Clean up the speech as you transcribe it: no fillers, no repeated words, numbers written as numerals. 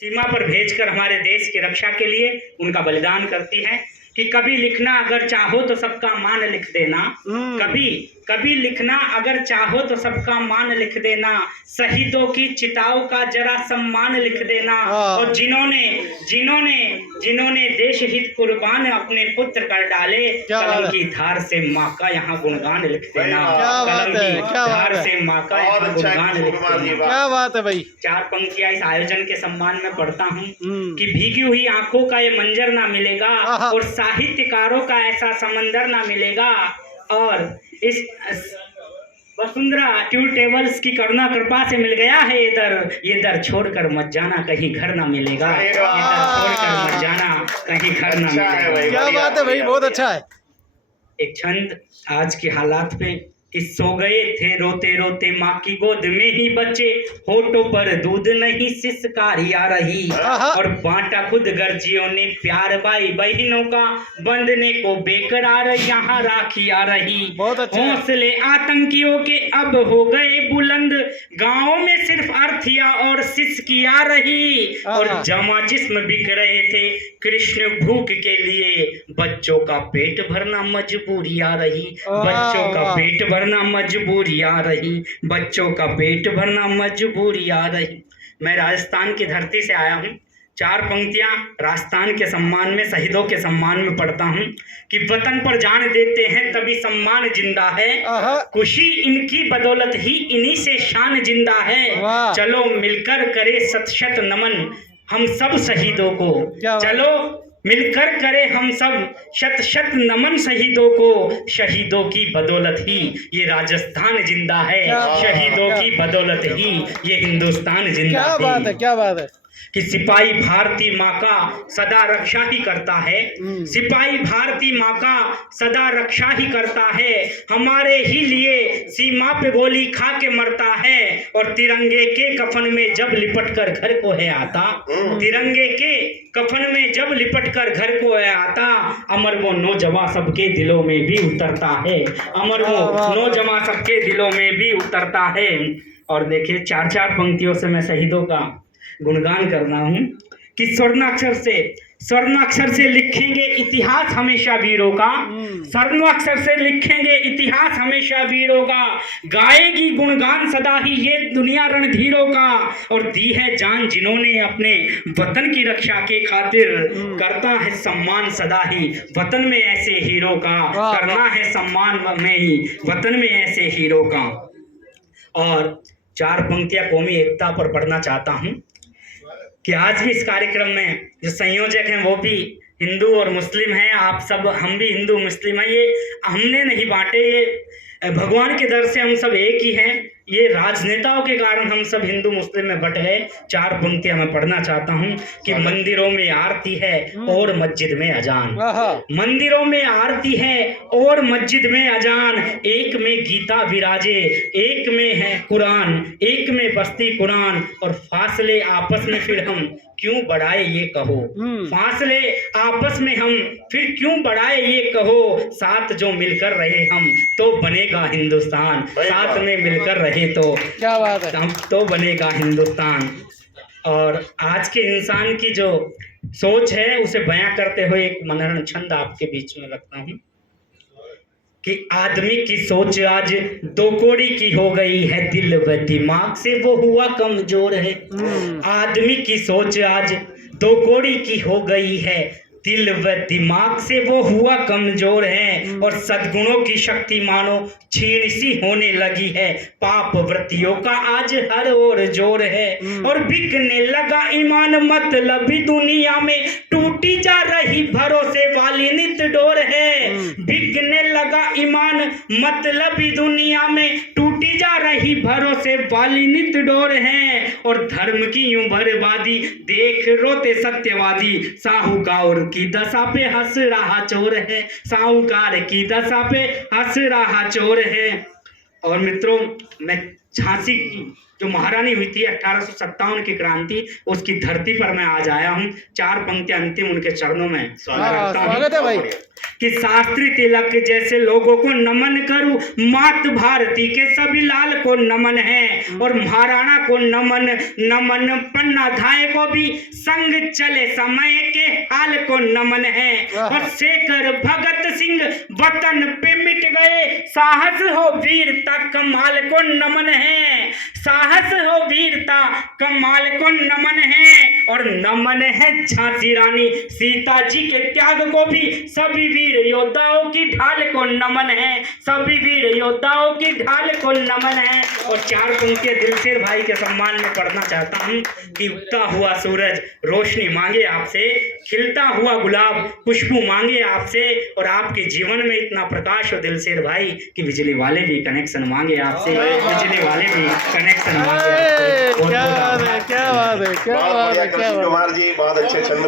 सीमा पर भेजकर हमारे देश की रक्षा के लिए उनका बलिदान करती हैं कि कभी लिखना अगर चाहो तो सबका मान लिख देना। कभी कभी लिखना अगर चाहो तो सबका मान लिख देना, शहीदों की चिताओं का जरा सम्मान लिख देना। और जिन्होंने जिन्होंने जिन्होंने देश हित कुर्बान अपने पुत्र कर डाले, कलम की धार से माँ का यहाँ गुणगान लिख देना। कलम की धार से माँ का यहाँ गुणगान लिख देना। क्या बात है भाई। 4 पंक्तियां इस आयोजन के सम्मान में पढ़ता हूँ कि भीगी हुई आंखों का ये मंजर ना मिलेगा और साहित्यकारों का ऐसा समंदर ना मिलेगा, और इस वसुंधरा ट्यूटेबल्स की करुणा कृपा से मिल गया है ये दर छोड़कर मत जाना कहीं घर ना मिलेगा। ये दर छोड़कर मत जाना कहीं घर ना मिलेगा। क्या बात है भाई, बहुत अच्छा है। एक छंद आज के हालात पे कि सो गए थे रोते रोते माँ की गोद में ही बच्चे, होठों पर दूध नहीं सिसकारी आ रही, और बांटा खुद गर्जियों ने प्यार भाई बहनों का, बंधने को बेकरार यहाँ राखी आ रही। हौसले आतंकियों के अब हो गए बुलंद, गाँव में सिर्फ अर्थिया और सिसकी आ रही, और जमा जिस्म बिक रहे थे कृष्ण भूख के लिए, बच्चों का पेट भरना मजबूरी आ रही। बच्चों का पेट भरना मजबूरी आ रही, बच्चों का पेट भरना मजबूरी आ रही। मैं राजस्थान की धरती से आया हूँ। 4 पंक्तियां राजस्थान के सम्मान में, शहीदों के सम्मान में पढ़ता हूँ कि वतन पर जान देते हैं तभी सम्मान जिंदा है, खुशी इनकी बदौलत ही इन्हीं से शान जिंदा है। चलो मिलकर करे शत शत नमन हम सब शहीदों को, चलो मिलकर करें हम सब शत शत नमन शहीदों को, शहीदों की बदौलत ही ये राजस्थान जिंदा है, शहीदों की बदौलत ही ये हिंदुस्तान जिंदा है। क्या बात है, क्या बात है। कि सिपाही भारती माँ का सदा रक्षा ही करता है, सिपाही भारती माँ का सदा रक्षा ही करता है, हमारे ही लिए सीमा पे गोली खा के मरता है, और तिरंगे के कफन में जब लिपट कर घर को है आता, तिरंगे के कफन में जब लिपट कर घर को है आता, अमर वो नौजवान सबके दिलों में भी उतरता है, अमर वो नौजवान सबके दिलों में भी उतरता है। और देखिए 4-4 पंक्तियों से मैं शहीदों का गुणगान करना हूँ कि स्वर्णाक्षर से लिखेंगे इतिहास हमेशा वीरों का, स्वर्णाक्षर से लिखेंगे इतिहास हमेशा वीरों का, गाएगी गुणगान सदा ही ये दुनिया रणधीरों का, और दी है जान जिन्होंने अपने वतन की रक्षा के खातिर, करता है सम्मान सदा ही वतन में ऐसे हीरो का, करना है सम्मान में ही वतन में ऐसे हीरो का। और 4 पंक्तियां कौमी एकता पर पढ़ना चाहता हूँ कि आज भी इस कार्यक्रम में जो संयोजक हैं वो भी हिंदू और मुस्लिम हैं, आप सब, हम भी हिंदू मुस्लिम हैं, ये हमने नहीं बांटे, ये भगवान के दर से हम सब एक ही हैं, ये राजनेताओं के कारण हम सब हिंदू मुस्लिम में बट गए। 4 पंक्तियां मैं पढ़ना चाहता हूँ कि मंदिरों में आरती है और मस्जिद में अजान, मंदिरों में आरती है और मस्जिद में अजान, एक में गीता विराजे एक में है कुरान, एक में बस्ती कुरान, और फासले आपस में फिर हम क्यों बढ़ाए ये कहो, फासले आपस में हम फिर क्यों बढ़ाए ये कहो, साथ जो मिलकर रहे हम तो बनेगा हिंदुस्तान, साथ में मिलकर रहे तो क्या बात है, हम तो बनेगा हिंदुस्तान। और आज के इंसान की जो सोच है उसे बयां करते हुए एक मनोरम छंद आपके बीच में रखता हूँ कि आदमी की सोच आज 2 कौड़ी की हो गई है, दिल व दिमाग से वो हुआ कमजोर है। आदमी की सोच आज 2 कौड़ी की हो गई है, दिल व दिमाग से वो हुआ कमजोर है, और सद्गुणों की शक्ति मानो छीन सी होने लगी है, पाप वृत्तियों का आज हर ओर जोर है, और बिकने लगा ईमान मतलबी दुनिया में टूटी जा रही भरोसे वाली नित डोर है, बिकने लगा ईमान मतलबी दुनिया में टूटी जा रही भरोसे वाली नित डोर है, और धर्म की यूं बर्बादी देख रोते सत्यवादी, साहूकार की दशा पे हंस रहा चोर है, साहूकार की दशा पे हंस रहा चोर है। और मित्रों, मैं झांसी की जो महारानी हुई थी 1857 की क्रांति, उसकी धरती पर मैं आज आया हूँ। 4 पंक्तियां अंतिम उनके चरणों में रखता हूँ स्वागत है भाई। कि शास्त्री तिलक जैसे लोगों को नमन करूं, मात भारती के सभी लाल को नमन है, और महाराणा को नमन नमन, पन्ना धाय को भी संग चले समय के हाल को नमन है, और शेखर भगत सिंह वतन पे मिट गए, साहस हो वीरता कमाल को नमन है, साहस हो वीरता कमाल को नमन है, और नमन है झांसी रानी सीता जी के त्याग को भी, सभी वीर योद्धाओं की ढाल को नमन है, सभी वीर योद्धाओं की ढाल को नमन है। और 4 पंक्तियां दिलशेर भाई के सम्मान में पढ़ना चाहता हूँ कि उगता हुआ सूरज रोशनी मांगे आपसे, खिलता हुआ गुलाब खुशबू मांगे आपसे, और आपके जीवन में इतना प्रकाश हो दिलशेर भाई कि बिजली वाले भी कनेक्शन मांगे आपसे, बिजली वाले भी कनेक्शन मांगे आपसे। क्या बात है, क्या बात है, क्या बहुत बात बढ़िया है, क्या कृष्ण बात है। कुमार जी, बहुत अच्छे छंद